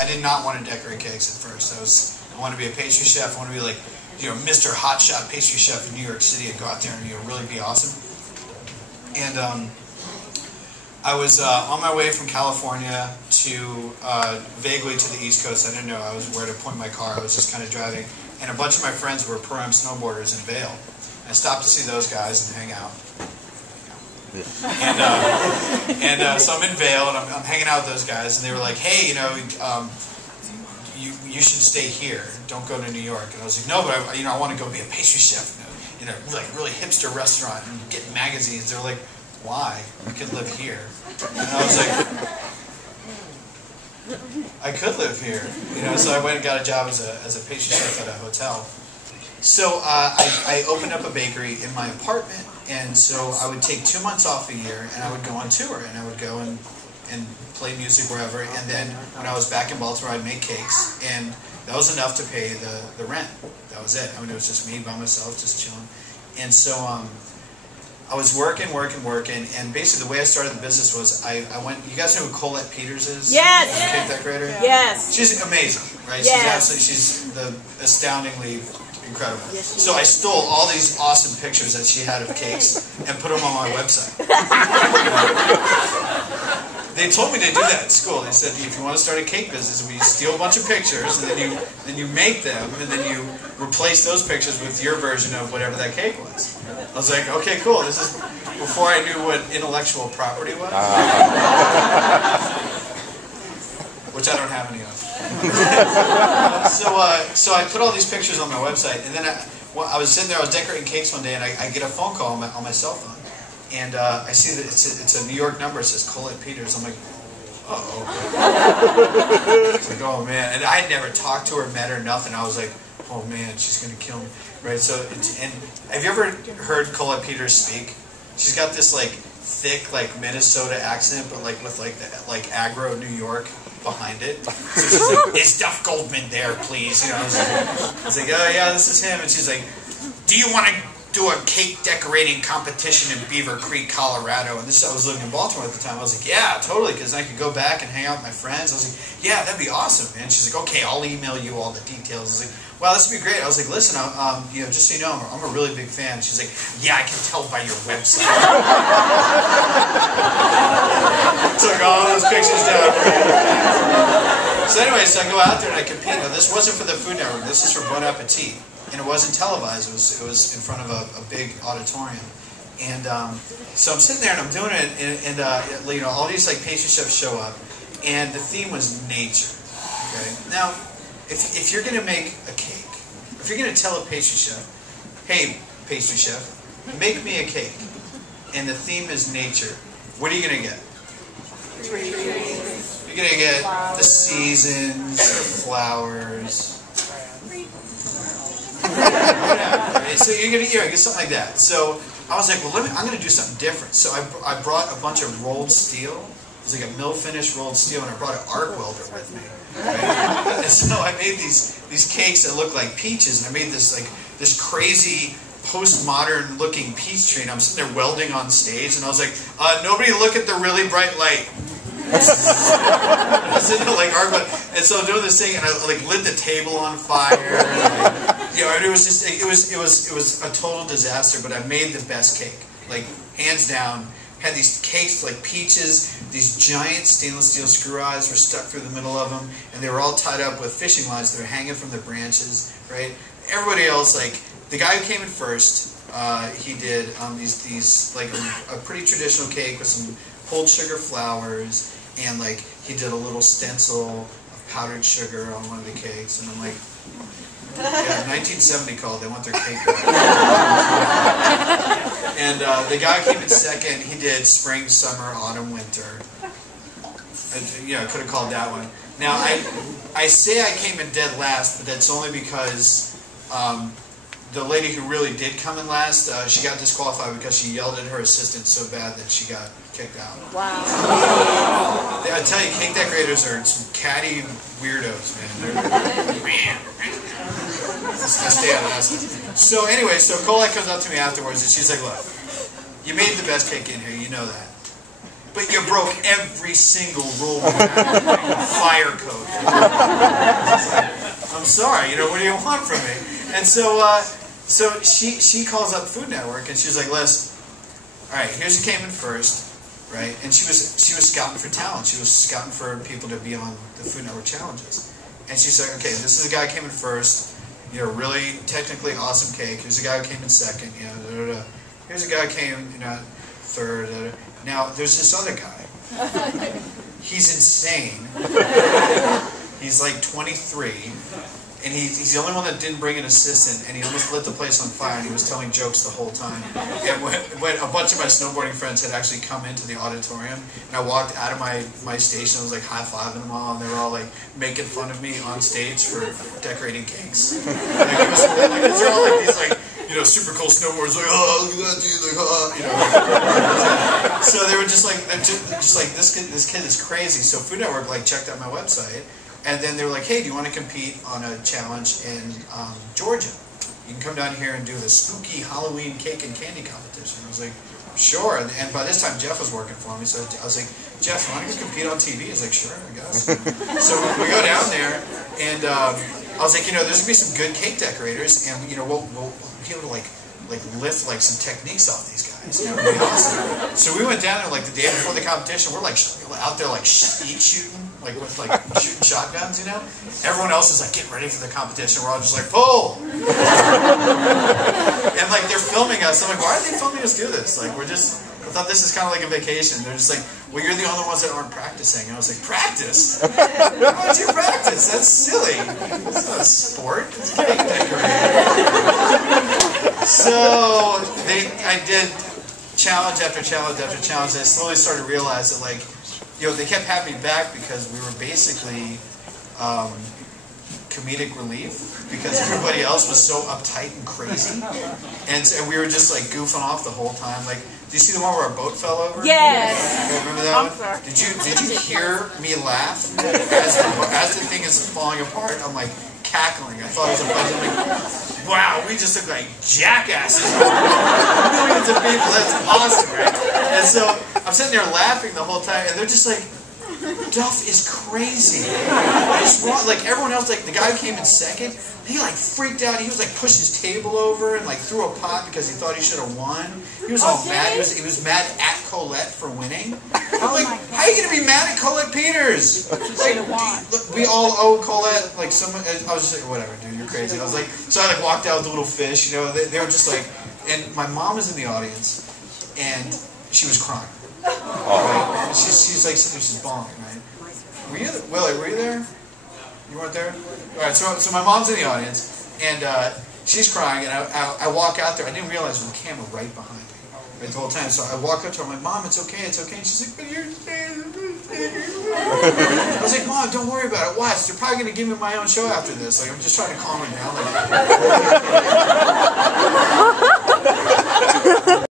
I did not want to decorate cakes at first. I wanted to be a pastry chef. I wanted to be like, Mr. Hotshot pastry chef in New York City and go out there and really be awesome. And I was on my way from California to vaguely to the East Coast. I didn't know where to point my car. I was just kind of driving. And a bunch of my friends were pro-am snowboarders in Vail. And I stopped to see those guys and hang out. And so I'm in Vail and I'm hanging out with those guys. And they were like, hey, you should stay here. Don't go to New York. And I was like, no, but I want to go be a pastry chef in a really hipster restaurant and get magazines. They were like, why? We could live here. And I was like, I could live here. So I went and got a job as a pastry chef at a hotel. So I opened up a bakery in my apartment, and so I would take 2 months off a year, and I would go on tour, and I would go and play music wherever, and then when I was back in Baltimore, I'd make cakes, and that was enough to pay the rent. That was it. It was just me by myself, just chilling. And so I was working, and basically the way I started the business was I went. You guys know who Colette Peters is? Yes. The cake decorator. Yes. She's amazing, right? Yes. She's astoundingly incredible. Yes, so I stole all these awesome pictures that she had of cakes and put them on my website. They told me to do that at school. They said, if you want to start a cake business, we steal a bunch of pictures, and then you make them, and then you replace those pictures with your version of whatever that cake was. I was like, okay, cool. This is before I knew what intellectual property was, which I don't have any of. So I put all these pictures on my website, and then I was sitting there, I was decorating cakes one day, and I get a phone call on my cell phone. And I see that it's a New York number. It says Colette Peters. I'm like, uh-oh. It's like, oh, man. And I had never talked to her, met her, nothing. I was like, oh, man, she's going to kill me. Right? So, and have you ever heard Colette Peters speak? She's got this, thick, Minnesota accent, but, with, aggro New York behind it. So she's like, is Duff Goldman there, please? I was like, oh, yeah, this is him. And she's like, do you want to do a cake decorating competition in Beaver Creek, Colorado? And I was living in Baltimore at the time. I was like, yeah, totally, because I could go back and hang out with my friends. I was like, yeah, that'd be awesome, man. She's like, okay, I'll email you all the details. I was like, wow, this would be great. I was like, listen, just so you know, I'm a really big fan. She's like, yeah, I can tell by your website. Took all those pictures down. So anyway, so I go out there and I compete. Now, this wasn't for the Food Network. This is for Bon Appetit. And it wasn't televised. It was in front of a big auditorium, and so I'm sitting there and I'm doing it, and all these pastry chefs show up, and the theme was nature. Okay, now if you're going to make a cake, if you're going to tell a pastry chef, hey pastry chef, make me a cake, and the theme is nature, what are you going to get? You're going to get the seasons, the flowers. So you're gonna get something like that. So I was like, well, I'm gonna do something different. So I brought a bunch of rolled steel. It was like a mill finish rolled steel, and I brought an arc welder with me. Right? And so I made these cakes that look like peaches, and I made this crazy postmodern looking peach tree. And I'm sitting there welding on stage, and I was like, nobody look at the really bright light. And so I'm doing this thing, and I lit the table on fire. And, it was just it was a total disaster. But I made the best cake, hands down. Had these cakes like peaches. These giant stainless steel screw eyes were stuck through the middle of them, and they were all tied up with fishing lines that were hanging from the branches. Right? Everybody else, the guy who came in first, he did these a pretty traditional cake with some pulled sugar flowers. And he did a little stencil of powdered sugar on one of the cakes, and I'm like, yeah, 1970 called. They want their cake back. And the guy who came in second, he did spring, summer, autumn, winter. I could have called that one. Now I say I came in dead last, but that's only because the lady who really did come in last, she got disqualified because she yelled at her assistant so bad that she got kicked out. Wow. I tell you, cake decorators are some catty weirdos, man. Stay out of that. So anyway, so Colette comes up to me afterwards, and she's like, look, you made the best cake in here, you know that. but you broke every single rule we had, fire code. I'm sorry, what do you want from me? And so she calls up Food Network and she's like, Les, all right, here's who came in first, right? And she was scouting for talent. She was scouting for people to be on the Food Network challenges. And she's like, okay, this is the guy who came in first, really technically awesome cake. Here's the guy who came in second, Here's the guy who came, third. Now, there's this other guy. He's insane. He's like 23, and he's the only one that didn't bring an assistant, and he almost lit the place on fire, and he was telling jokes the whole time. And when a bunch of my snowboarding friends had actually come into the auditorium, and I walked out of my station, I was like high-fiving them all, and they were all like making fun of me on stage for decorating cakes. Like, it was like, they're all like these like, super cool snowboarders, like, oh, look at that dude, like, So they were just like, this kid is crazy. So Food Network checked out my website, and then they were like, hey, do you want to compete on a challenge in Georgia? You can come down here and do the spooky Halloween cake and candy competition. I was like, sure. And by this time, Jeff was working for me, so I was like, Jeff, you want to compete on TV? He's like, sure, I guess. So we go down there, and I was like, there's going to be some good cake decorators, and we'll be able to lift some techniques off these guys. It'll be awesome. So we went down there the day before the competition. We're out there skeet shooting, with shooting shotguns. Everyone else is getting ready for the competition. We're all just pull. And they're filming us. I'm like, why are they filming us do this? I thought this is kind of like a vacation. They're just like, well, you're the only ones that aren't practicing. And I was like, practice? Why would you practice? That's silly. It's not a sport. It's cake decorating. So I did challenge after challenge after challenge. And I slowly started to realize that they kept having me back because we were basically comedic relief because everybody else was so uptight and crazy, and we were just goofing off the whole time. Do you see the one where our boat fell over? Yes. Remember that one? Did you hear me laugh as the thing is falling apart? I'm cackling. I thought it was a bunch of wow, we just look like jackasses. Millions of people. That's awesome, right? And so I'm sitting there laughing the whole time, and they're just like, Duff is crazy. Everyone else, the guy who came in second, he freaked out. He was pushed his table over and threw a pot because he thought he should have won. He was all mad. He was mad at Colette for winning. I'm like, how are you gonna be mad at Colette Peters? We all owe Colette someone. I was just like, whatever, dude, you're crazy. I was so I walked out with the little fish. They were just and my mom was in the audience, and she was crying. Right? She's sitting there, she's bawling, right? Willie, were you there? You weren't there? Alright, so my mom's in the audience, and she's crying, and I walk out there. I didn't realize there was a camera right behind me the whole time. So I walk up to her, I'm like, Mom, it's okay. And she's like, but you're... I was like, Mom, don't worry about it. Watch, they're probably going to give me my own show after this. I'm just trying to calm her down.